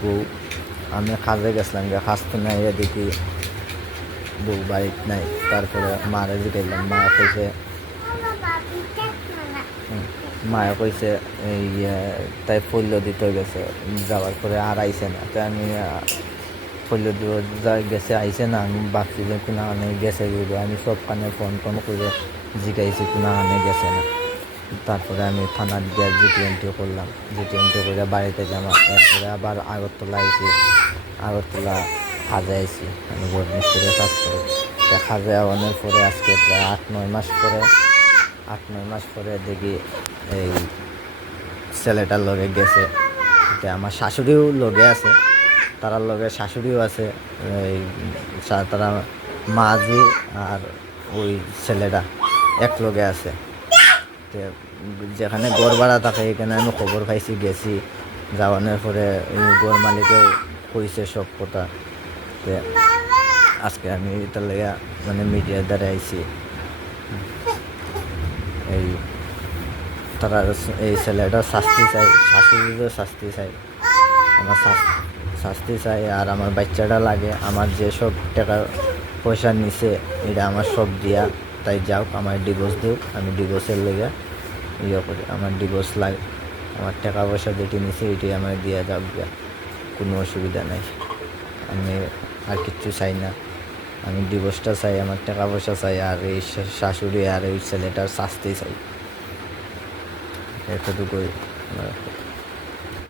বউ আমি কাজে গেছিলাম কাজ তো নাই দেখি বউ বাড়িতে নাই। তারপরে মারে জিগাইলাম, মায়ে কইছে এই তাই ফল্য দিতে গেছে, যাওয়ার পরে আর আইসে না। তাই আমি ফল্য গেছে আইসে না, আমি ভাবছি যে কোনো আনে গেছে যদি আমি সব কানে ফোন করে জিগাইছি কোনো আনে গেছে না। তারপরে আমি থানার গিয়ে জিটিএমটি করলাম, জিটিএমটি করে বাড়িতে গেলাম। এরপরে আবার আগরতলা আইছি, আগরতলা কাজে আইছি, আমি রোড মিস্ত্রির কাজ করি। কাজে আওয়ানোর পরে আজকে প্রায় 8-9 মাস পরে দেখি এই ছেলেটার লগে গেছে। আমার শাশুড়িও লগে আছে, তারার লগে শাশুড়িও আছে, এই তারা মাঝি আর ওই ছেলেটা এক লগে আছে। যেখানে ঘর ভাড়া থাকে এখানে আমি খবর পাইছি, গেছি। যাওয়ানোর পরে ঘর মালিকেও কইছে সব কথা। আজকে আমি এটার লেগে মানে মিডিয়ার দ্বারা আইছি। এই তারা এই ছেলেটার শাস্তি চাই, শাশুড়িরও শাস্তি চাই, আমার শাস্তি চাই। আর আমার বাচ্চাটা লাগে, আমার যে সব টাকা পয়সা নিছে এটা আমার সব দিয়া, তাই যাওক আমার ডিভোর্স দিওক, আমি ডিভোর্সের লেগে করি। আমার ডিভোর্স লাগে, আমার টাকা পয়সা যেটি নিছে এটি আমার দিয়া যাওক গিয়া, কোনো অসুবিধা নাই। আমি আর কিচ্ছু চাই না, আমি ডিভোর্সটা চাই, আমার টাকা পয়সা চাই, আর এই শাশুড়ি আর এই ছেলেটার শাস্তি চাই, এতটুকুই।